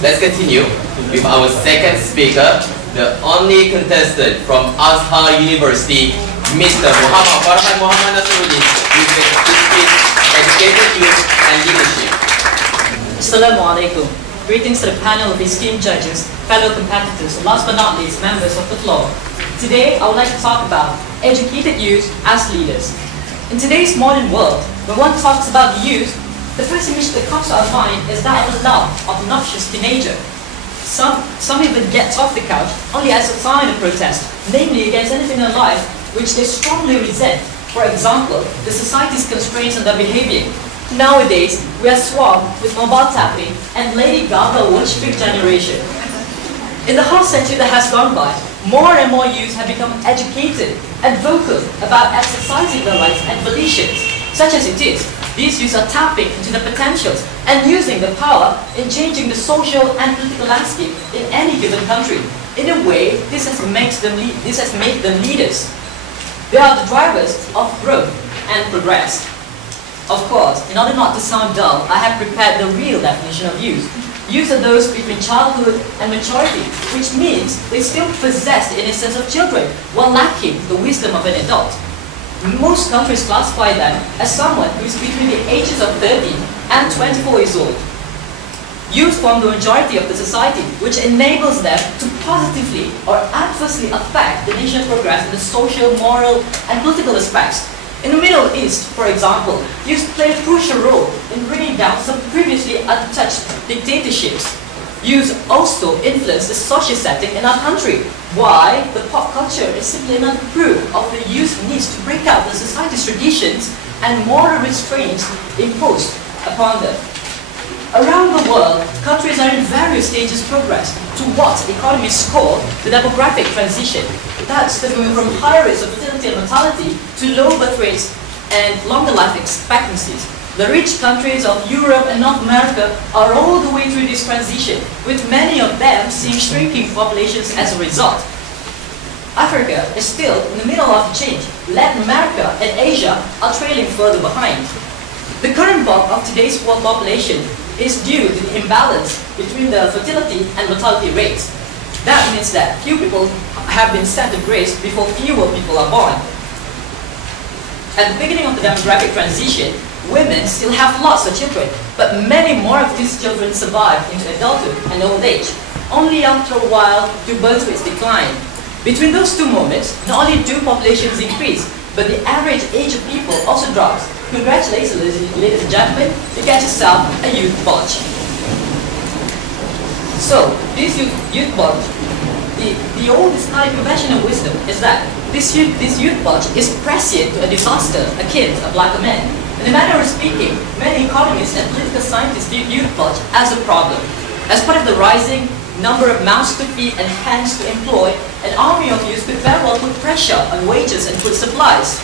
Let's continue with our second speaker, the only contestant from Al-Azhar University, Mr. Mohamad Farhan Mohd Nasarudin, with his educated youth and leadership. Assalamu alaikum. Greetings to the panel of esteemed judges, fellow competitors, and last but not least, members of the floor. Today, I would like to talk about educated youth as leaders. In today's modern world, when one talks about youth, the first image that comes to our mind is that of a loud, obnoxious teenager. Some even get off the couch only as a sign of protest, namely against anything in their life which they strongly resent. For example, the society's constraints on their behavior. Nowadays, we are swamped with mobile tapping and Lady Gaga worshipping generation. In the half century that has gone by, more and more youth have become educated and vocal about exercising their rights and volitions. Such as it is, these youths are tapping into the potentials and using the power in changing the social and political landscape in any given country. In a way, this has made them leaders. They are the drivers of growth and progress. Of course, in order not to sound dull, I have prepared the real definition of youth. Youth are those between childhood and maturity, which means they still possess the innocence of children while lacking the wisdom of an adult. Most countries classify them as someone who is between the ages of 13 and 24 years old. Youth form the majority of the society, which enables them to positively or adversely affect the nation's progress in the social, moral, and political aspects. In the Middle East, for example, youth play a crucial role in bringing down some previously untouched dictatorships. Youth also influence the social setting in our country. Why? The pop culture is simply another proof of the youth's needs to break out the society's traditions and moral restraints imposed upon them. Around the world, countries are in various stages of progress to what economists call the demographic transition. That's the move from higher rates of fertility and mortality to low birth rates and longer life expectancies. The rich countries of Europe and North America are all the way through this transition, with many of them seeing shrinking populations as a result. Africa is still in the middle of the change. Latin America and Asia are trailing further behind. The current bulk of today's world population is due to the imbalance between the fertility and mortality rates. That means that few people have been sent to grace before fewer people are born. At the beginning of the demographic transition, women still have lots of children, but many more of these children survive into adulthood and old age. Only after a while do birth rates decline. Between those two moments, not only do populations increase, but the average age of people also drops. Congratulations, ladies and gentlemen, you get yourself a youth bulge. So, this youth bulge, the oldest kind of conventional wisdom is that this youth bulge is prescient to a disaster akin to a black man. In a manner of speaking, many economists and political scientists view youth bulge as a problem. As part of the rising number of mouths to feed and hands to employ, an army of youth could very well put pressure on wages and food supplies,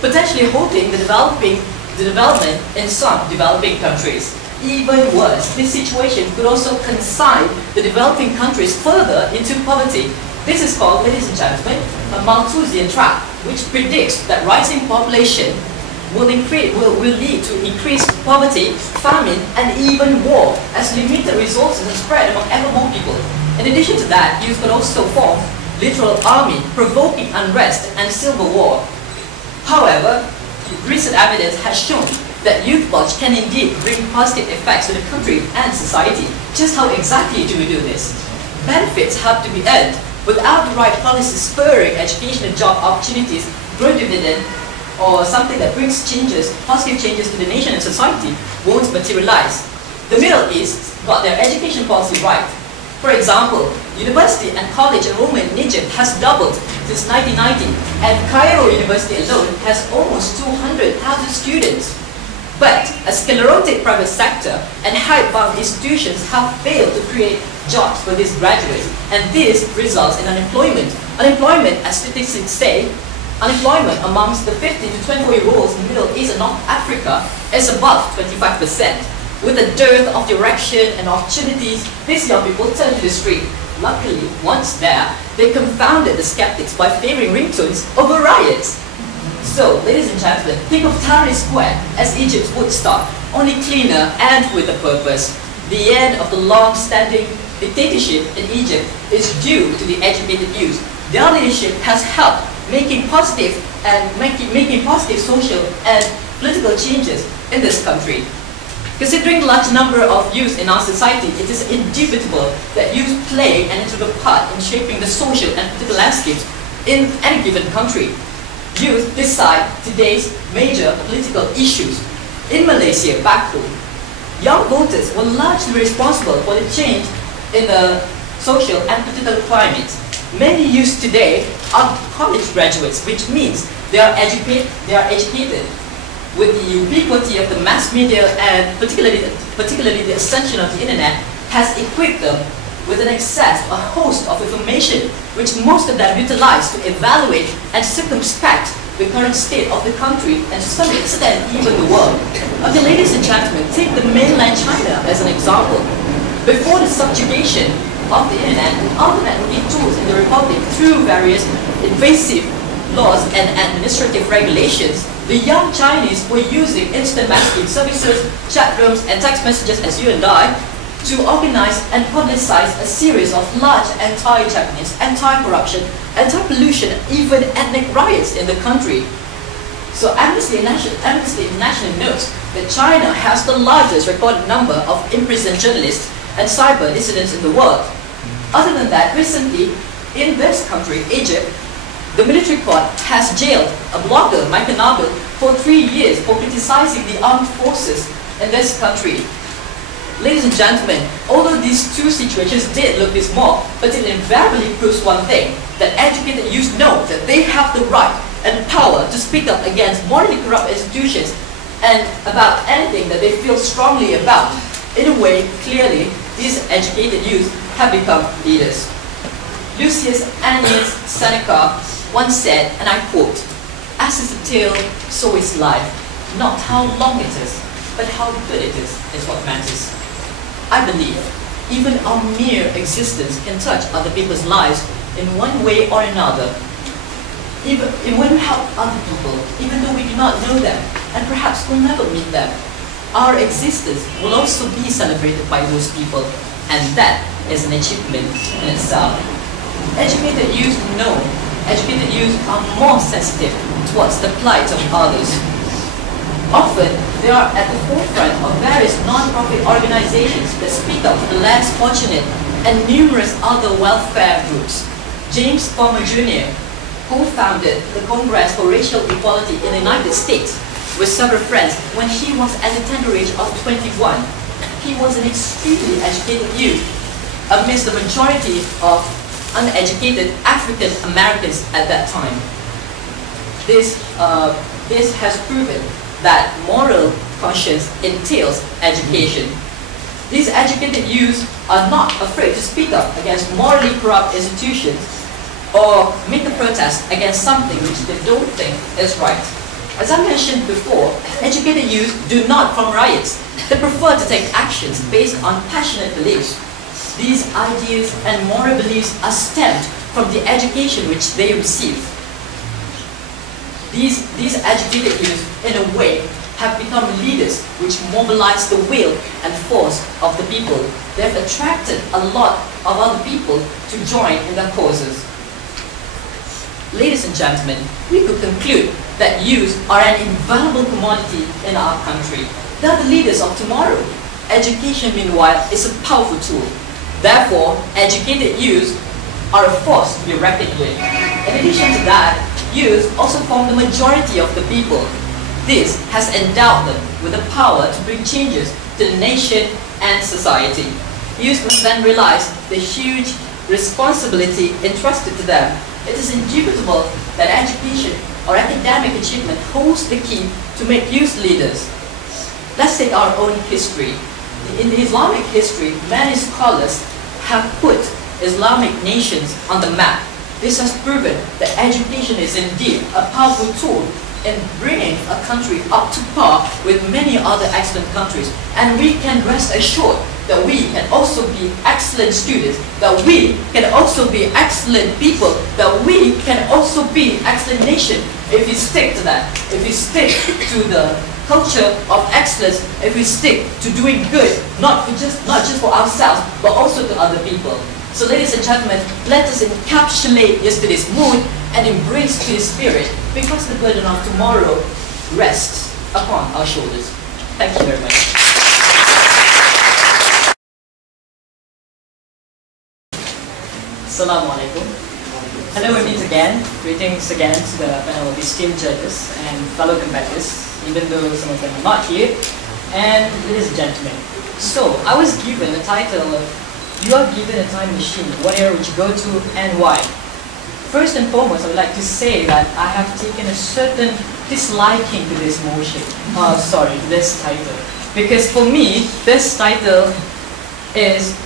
potentially halting the development in some developing countries. Even worse, this situation could also consign the developing countries further into poverty. This is called, ladies and gentlemen, a Malthusian trap, which predicts that rising population will lead to increased poverty, famine, and even war, as limited resources are spread among ever more people. In addition to that, youth could also form literal army, provoking unrest and civil war. However, recent evidence has shown that youth bulge can indeed bring positive effects to the country and society. Just how exactly do we do this? Benefits have to be earned. Without the right policy spurring education and job opportunities, grow dividend, or something that brings positive changes to the nation and society won't materialize. The Middle East got their education policy right. For example, university and college enrollment in Egypt has doubled since 1990, and Cairo University alone has almost 200,000 students. But a sclerotic private sector and high-bound institutions have failed to create jobs for these graduates, and this results in unemployment. Unemployment, as statistics say, unemployment amongst the 15 to 24-year-olds in the Middle East and North Africa is above 25%. With a dearth of direction and opportunities, these young people turn to the street. Luckily, once there, they confounded the skeptics by favoring ringtones over riots. So, ladies and gentlemen, think of Tahrir Square as Egypt's Woodstock, only cleaner and with a purpose. The end of the long-standing dictatorship in Egypt is due to the educated youth. Their leadership has helped making positive social and political changes in this country. Considering the large number of youth in our society, it is indubitable that youth play an integral part in shaping the social and political landscapes in any given country. Youth decide today's major political issues. In Malaysia, back home, young voters were largely responsible for the change in the social and political climate. Many youth today are college graduates, which means they are educated. With the ubiquity of the mass media and particularly the ascension of the internet has equipped them with an access to a host of information which most of them utilize to evaluate and circumspect the current state of the country and to some extent even the world. Okay, ladies and gentlemen, take the mainland China as an example. Before the subjugation of the internet and other networking tools in the Republic through various invasive laws and administrative regulations, the young Chinese were using instant messaging services, chat rooms, and text messages as you and I to organize and publicize a series of large anti-Japanese, anti-corruption, anti-pollution, even ethnic riots in the country. So Amnesty International notes that China has the largest recorded number of imprisoned journalists and cyber dissidents in the world. Other than that, recently in this country, Egypt, the military court has jailed a blogger, Michael Nabil, for 3 years for criticizing the armed forces in this country. Ladies and gentlemen, although these two situations did look dismal, but it invariably proves one thing, that educated youth know that they have the right and power to speak up against morally corrupt institutions and about anything that they feel strongly about. In a way, clearly, these educated youth have become leaders. Lucius Annius Seneca once said, and I quote, "As is the tale, so is life. Not how long it is, but how good it is what matters." I believe even our mere existence can touch other people's lives in one way or another. Even when we help other people, even though we do not know them, and perhaps will never meet them, our existence will also be celebrated by those people, and that is an achievement in itself. Educated youth are more sensitive towards the plight of others. Often, they are at the forefront of various non-profit organizations that speak up for the less fortunate and numerous other welfare groups. James Palmer Jr., co-founded the Congress for Racial Equality in the United States with several friends when he was at the tender age of 21. He was an extremely educated youth amidst the majority of uneducated African Americans at that time. This has proven that moral conscience entails education. These educated youth are not afraid to speak up against morally corrupt institutions or make a protest against something which they don't think is right. As I mentioned before, educated youth do not form riots. They prefer to take actions based on passionate beliefs. These ideas and moral beliefs are stemmed from the education which they receive. These educated youth, in a way, have become leaders which mobilize the will and force of the people. They have attracted a lot of other people to join in their causes. Ladies and gentlemen, we could conclude that youth are an invaluable commodity in our country. They are the leaders of tomorrow. Education, meanwhile, is a powerful tool. Therefore, educated youth are a force to be reckoned with. In addition to that, youth also form the majority of the people. This has endowed them with the power to bring changes to the nation and society. Youth must then realize the huge responsibility entrusted to them. It is indubitable that education or academic achievement holds the key to make youth leaders. Let's take our own history. In the Islamic history, many scholars have put Islamic nations on the map. This has proven that education is indeed a powerful tool in bringing a country up to par with many other excellent countries. And we can rest assured that we can also be excellent students, that we can also be excellent people, that we can also be excellent nation if we stick to that, if we stick to the culture of excellence if we stick to doing good, not just for ourselves, but also to other people. So ladies and gentlemen, let us encapsulate yesterday's mood and embrace today's spirit, because the burden of tomorrow rests upon our shoulders. Thank you very much. Assalamu alaikum. Hello, we meet again. Greetings again to the panel of esteemed judges and fellow competitors, even though some of them are not here. And ladies and gentlemen, so I was given a title of, you are given a time machine, what era would you go to and why? First and foremost, I would like to say that I have taken a certain disliking to this this title. Because for me, this title is,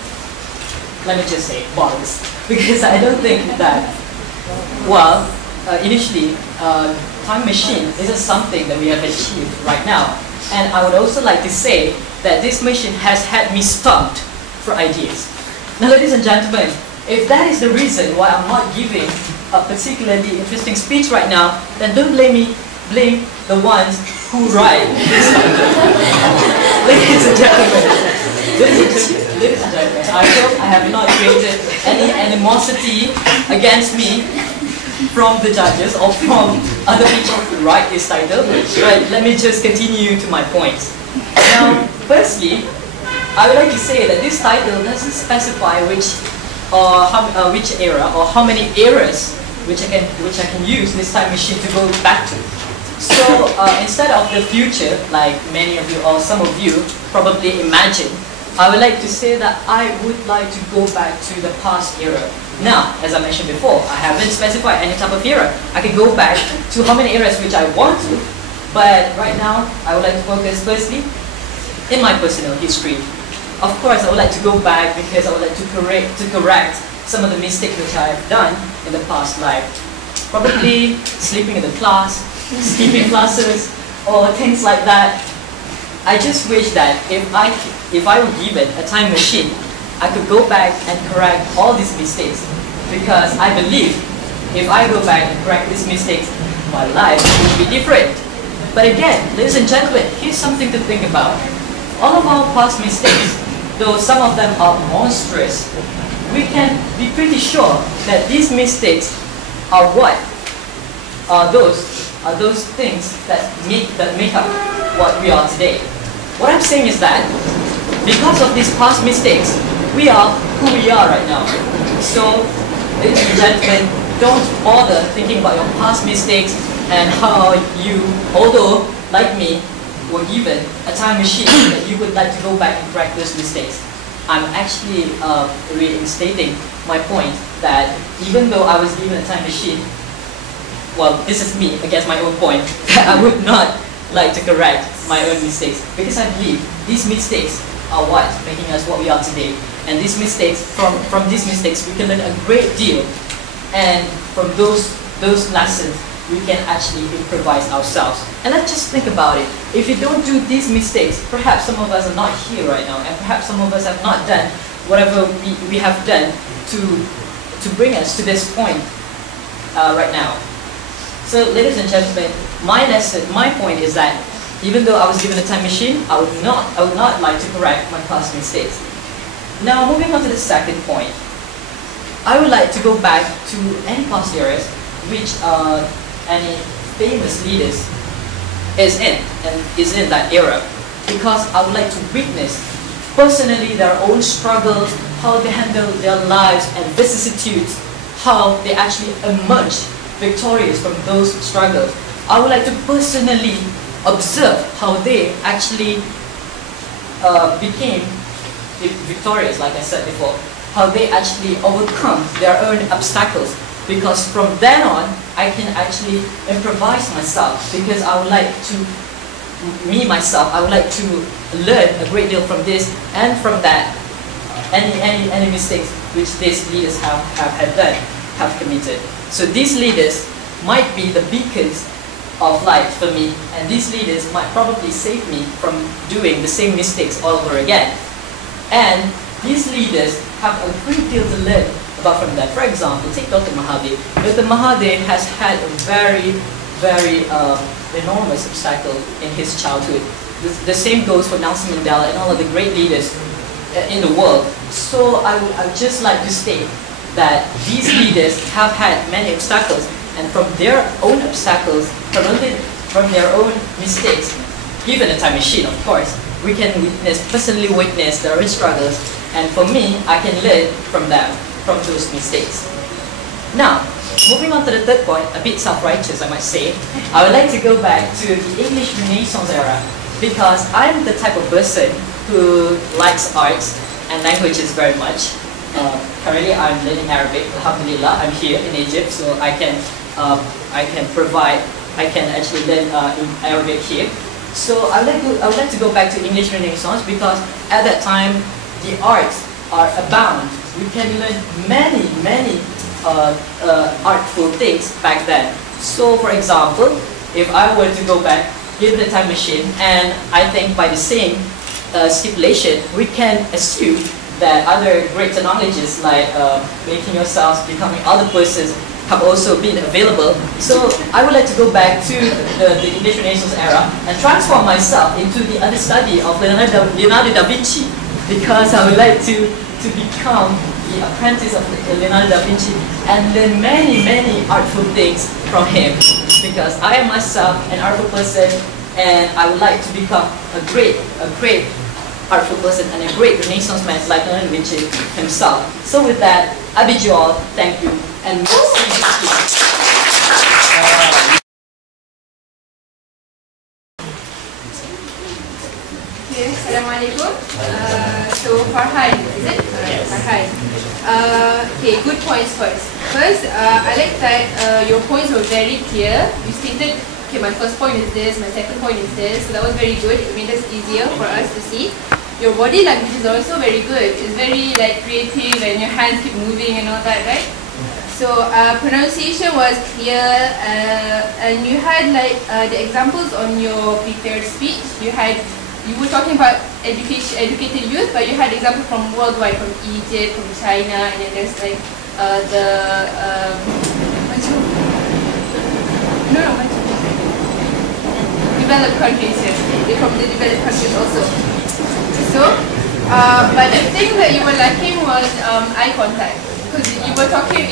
let me just say, bogus. Because I don't think that, well, initially, time machine isn't something that we have achieved right now. And I would also like to say that this machine has had me stumped for ideas. Now, ladies and gentlemen, if that is the reason why I'm not giving a particularly interesting speech right now, then don't blame the ones who write this title. Ladies and gentlemen, I hope I have not created any animosity against me from the judges or from other people who write this title, but let me just continue to my points. Now, firstly, I would like to say that this title doesn't specify which era or how many eras which I can use this time machine to go back to. So instead of the future, like many of you or some of you probably imagine, I would like to say that I would like to go back to the past era. Now, as I mentioned before, I haven't specified any type of era. I can go back to how many eras which I want to, but right now I would like to focus firstly in my personal history. Of course, I would like to go back because I would like to correct some of the mistakes which I have done in the past life. Probably sleeping in the class, skipping classes, or things like that. I just wish that if I were given a time machine, I could go back and correct all these mistakes. Because I believe if I go back and correct these mistakes, my life will be different. But again, ladies and gentlemen, here's something to think about. All of our past mistakes, though some of them are monstrous, we can be pretty sure that these mistakes are those things that make up what we are today. What I'm saying is that because of these past mistakes, we are who we are right now. So, ladies and gentlemen, don't bother thinking about your past mistakes and how you, although like me, were given a time machine that you would like to go back and correct those mistakes. I'm actually reinstating my point that even though I was given a time machine, well, this is me against my own point, that I would not like to correct my own mistakes, because I believe these mistakes are what's making us what we are today. And these mistakes, from these mistakes, we can learn a great deal. And from those lessons, we can actually improvise ourselves. And let's just think about it. If you don't do these mistakes, perhaps some of us are not here right now, and perhaps some of us have not done whatever we have done to bring us to this point right now. So, ladies and gentlemen, my point is that even though I was given a time machine, I would not like to correct my past mistakes. Now, moving on to the second point, I would like to go back to any past eras which any famous leaders is in that era, because I would like to witness personally their own struggles, how they handle their lives and vicissitudes, how they actually emerge victorious from those struggles. I would like to personally observe how they actually became victorious, like I said before, how they actually overcome their own obstacles. Because from then on, I can actually improvise myself, because I would like to, I would like to learn a great deal from this and from that, any mistakes which these leaders have committed. So these leaders might be the beacons of light for me, and these leaders might probably save me from doing the same mistakes all over again. And these leaders have a great deal to learn about from that. For example, take Dr. Mahathir. Dr. Mahathir has had a very enormous obstacle in his childhood. The same goes for Nelson Mandela and all of the great leaders in the world. So I would just like to state that these leaders have had many obstacles, and from their own obstacles, from their own mistakes, given a time machine, of course, we can personally witness their own struggles, and for me, I can learn from them, from those mistakes. Now, moving on to the third point, a bit self-righteous, I might say, I would like to go back to the English Renaissance era, because I'm the type of person who likes arts and languages very much. Currently, I'm learning Arabic. Alhamdulillah, I'm here in Egypt, so I can actually learn Arabic here. So I would like to go back to English Renaissance, because at that time the arts are abound. We can learn many artful things back then. So for example, if I were to go back, give the time machine, and I think by the same stipulation, we can assume that other great technologies like making yourselves becoming other persons have also been available. So I would like to go back to the English Renaissance era and transform myself into the understudy of Leonardo da Vinci, because I would like to become the apprentice of Leonardo da Vinci and learn many artful things from him, because I am myself an artful person, and I would like to become a great artful person and a great Renaissance man like Leonardo da Vinci himself. So with that, I bid you all thank you, and we'll see you next week. Assalamualaikum. So Farhan, is it? Yes. Farhan. Okay, good points first. First, I like that your points were very clear. You stated, okay, my first point is this, my second point is this. So that was very good. It made us easier for us to see. Your body language is also very good. It's very like creative, and your hands keep moving and all that, right? So pronunciation was clear, and you had like the examples on your prepared speech. You were talking about educated youth, but you had examples from worldwide, from Egypt, from China, and then there's like developed countries, yes. They're from the developed countries also. So, but the thing that you were lacking was eye contact, because you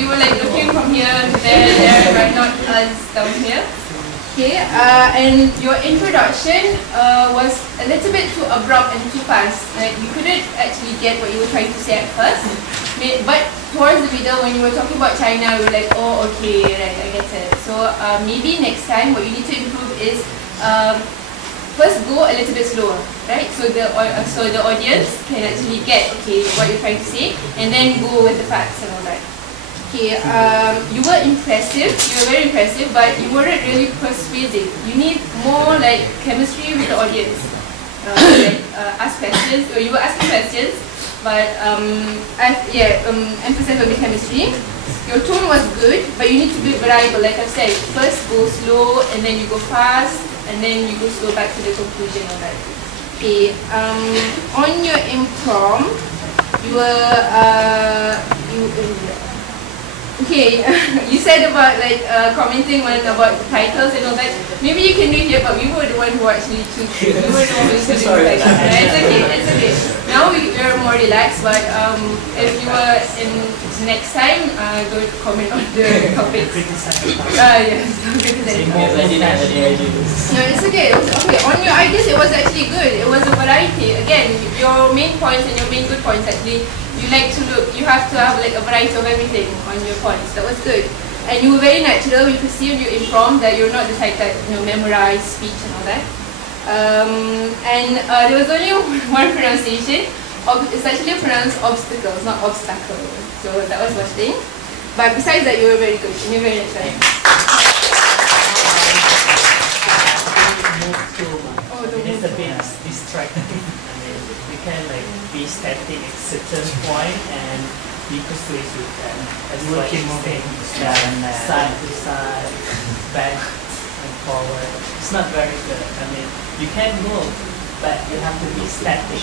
were like looking from here to there, right, not us down here. Okay, and your introduction was a little bit too abrupt and too fast. Like, you couldn't actually get what you were trying to say at first. But towards the middle, when you were talking about China, you were like, oh, okay, right, I get it. So maybe next time, what you need to improve is first go a little bit slower, right? So the audience can actually get what you're trying to say, and then go with the facts and all that. Okay, you were impressive, you were very impressive, but you weren't really persuasive. You need more like chemistry with the audience. Ask questions, or you were asking questions, but emphasis on the chemistry. Your tone was good, but you need to be variable, like I said. First go slow, and then you go fast, and then you go slow back to the conclusion of that. Okay, on your imprompt, you were, okay, you said about like commenting on about titles and all that. Maybe you can do it here, but we were the one who actually choose. We were the one who chose the title. It's okay, it's okay. Now we're more relaxed, but if you were in next time, don't comment on the topics. Yes, don't criticize. No, it's okay. Okay, on your ideas, it was actually good. It was a variety. Again, your main points and your main good points actually. You like to look, you have to have like a variety of everything on your points. That was good. And you were very natural. We could see in your imprompt that you're not the type that memorize speech and all that. There was only one pronunciation. It's actually pronounced obstacles, not obstacle. So that was one thing. But besides that, you were very good. And you're very natural. It is a bit distracting. We can like be static at certain point and be persuasive and working side to side, back and forward. It's not very good. I mean, you can move, but you have to be static.